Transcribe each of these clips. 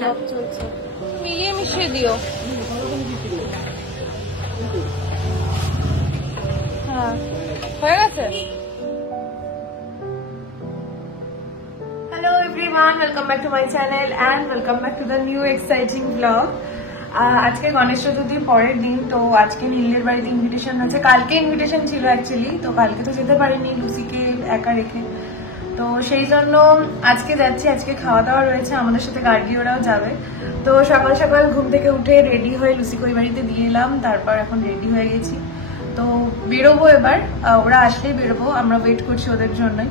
চলছে, মিলিয়ে মিশিয়ে দিও। হ্যাঁ, হয়ে গেছে। Hello everyone, welcome back to my channel and welcome back to the new exciting vlog. আজকে গণেশ চতুর্থীর পরের দিন, তো আজকে নীলের বাড়িতে ইনভিটেশন আছে। কালকে ইনভিটেশন ছিল অ্যাকচুয়ালি, তো কালকে তো যেতে পারিনি লুসিকে একা রেখে, তো সেই জন্য আজকে যাচ্ছি। আজকে খাওয়া দাওয়া রয়েছে, আমাদের সাথে গার্গি ওরাও যাবে। তো সকাল সকাল ঘুম থেকে উঠে রেডি হয়ে লুসিকে ওই বাড়িতে দিয়ে এলাম, তারপর এখন রেডি হয়ে গেছি। তো বেরোবো এবার, ওরা আসলেই বেরোবো, আমরা ওয়েট করছি ওদের জন্যই।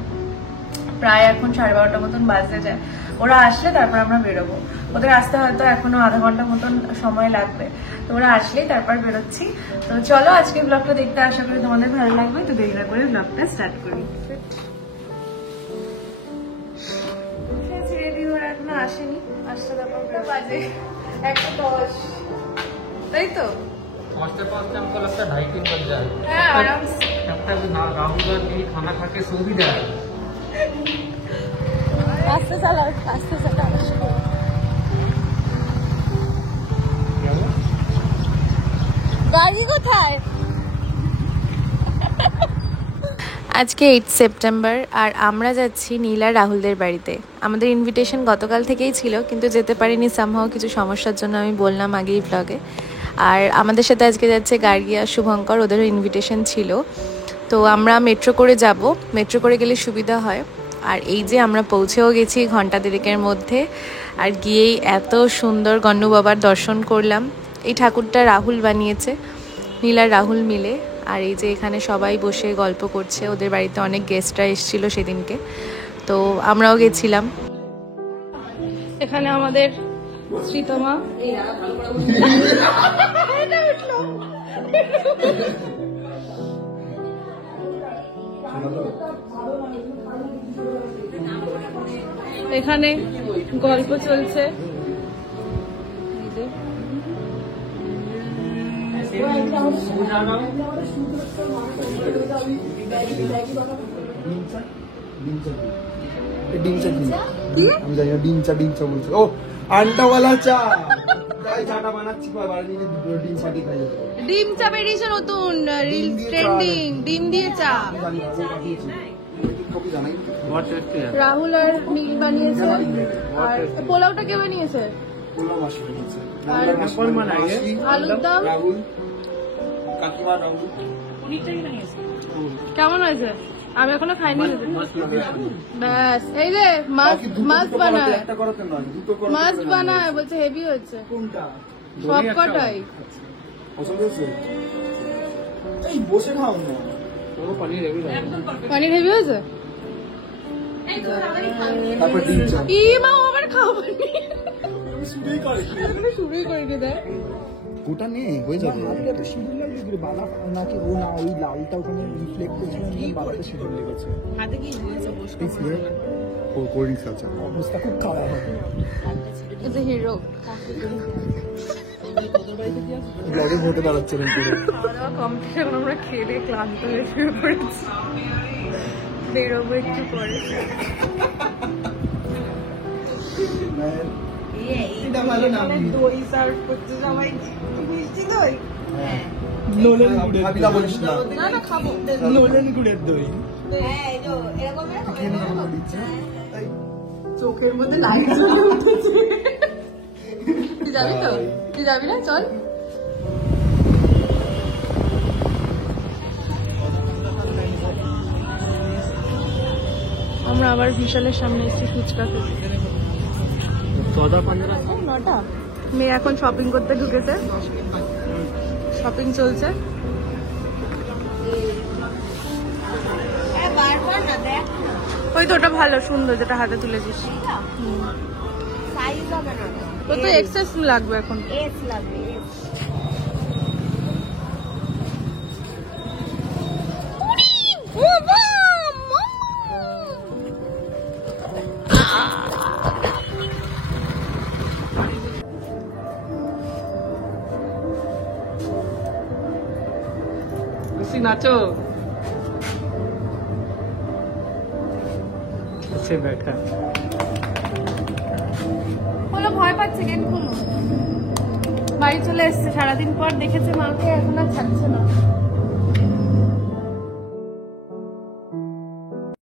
প্রায় এখন 12:30 মতন বাজতে যায়, ওরা আসলে তারপর আমরা বেরোবো। ওদের আসতে হয়তো এখনো আধা ঘন্টা মতন সময় লাগবে, তো ওরা আসলেই তারপর বেরোচ্ছি। তো চলো আজকে ব্লগটা দেখতে, আশা করি তোমাদের ভালো লাগবে। তো দেরি না করে ব্লগটা স্টার্ট করি। রেডি ওরা এখনো আসেনি, আসতে তারপর বাজে 1:10, তাই তো? पहुंचते पहुंचते हमको लगता है 2:30-3 बज जाए। हाँ, आराम से। तब तक राहुल नहीं खाना खा के सो भी जाए। आस्ते चला, आस्ते चला। गाड़ी কোথায়? আজকে 8 সেপ্টেম্বর আর আমরা যাচ্ছি নীল আর রাহুলদের বাড়িতে। আমাদের ইনভিটেশন গতকাল থেকেই ছিল, কিন্তু যেতে পারিনি সামহাও কিছু সমস্যার জন্য, আমি বললাম আগেই ব্লগে। আর আমাদের সাথে আজকে যাচ্ছে গার্গী আর শুভঙ্কর, ওদেরও ইনভিটেশন ছিল। তো আমরা মেট্রো করে যাব, মেট্রো করে গেলে সুবিধা হয়। আর এই যে আমরা পৌঁছেও গেছি ঘন্টা দেড়েকের মধ্যে, আর গিয়েই এত সুন্দর গণ্য বাবার দর্শন করলাম। এই ঠাকুরটা রাহুল বানিয়েছে, নীল আর রাহুল মিলে। আর এই যে এখানে সবাই বসে গল্প করছে, ওদের বাড়িতে অনেক গেস্টরা এসেছিল সেদিনকে, তো আমরাও গেছিলাম। এখানে আমাদের শ্রীতমা এখানে গল্প চলছে। ডিম চা বেরিয়েছে নতুন, রিল ট্রেন্ডিং, ডিম দিয়ে চা। রাহুল আর নীল বানিয়েছে। আর পোলাওটা কে বানিয়েছে? আলুর দম কেমন হয়েছে? আমি এখনো খাইনি। ব্যাস, এই রে মাছ বানায়, মাছ বানায় বলছে হেভি হচ্ছে সব কটাই। পানির হেভি হয়েছে। মা আবার খাওয়ানি, শুরুই করিনি। দেখ ওটা নেই হয়ে যাবে। এটা সিঁদুর লাগবে বালা নাকি ও না, ওই লালটা ওখানে রিফ্লেক্ট করছিল, বালাতে সিঁদুর লেগেছে। হাতে কি হয়েছে? বসে ও কোল্ড ড্রিঙ্কস আছে, অবস্থা খুব খারাপ হবে। Is a hero. ব্লগে ভোটে দাঁড়াচ্ছে না পুরো। খাওয়া দাওয়া কমপ্লিট, এখন আমরা খেয়ে ক্লান্ত হয়ে শুয়ে পড়েছি, বেরোবো একটু পরে। দই সার্ভ করছে সবাই, মিষ্টি দই। নোলেন গুড়ের ভাবিলা বলিস না, না না খাবো নোলেন গুড়ের দই। চোখের মধ্যে লাইট জ্বলে উঠেছে। তুই যাবি তো? তুই যাবি না? চল। আমরা আবার বিশালের সামনে এসেছি ফুচকা খেতে। 9টা। মেয়ে এখন শপিং করতে ঢুকেছে, শপিং চলছে। ওই তো ওটা ভালো সুন্দর, যেটা হাতে তুলেছিস। তো তো এক্সেস লাগবে এখন। नाचो से बैठा হলো ভয় পাচ্ছে কেন কোনো বাড়ি চলে এসছে সারাদিন পর দেখেছে মাকে এখন আর ছাড়ছে না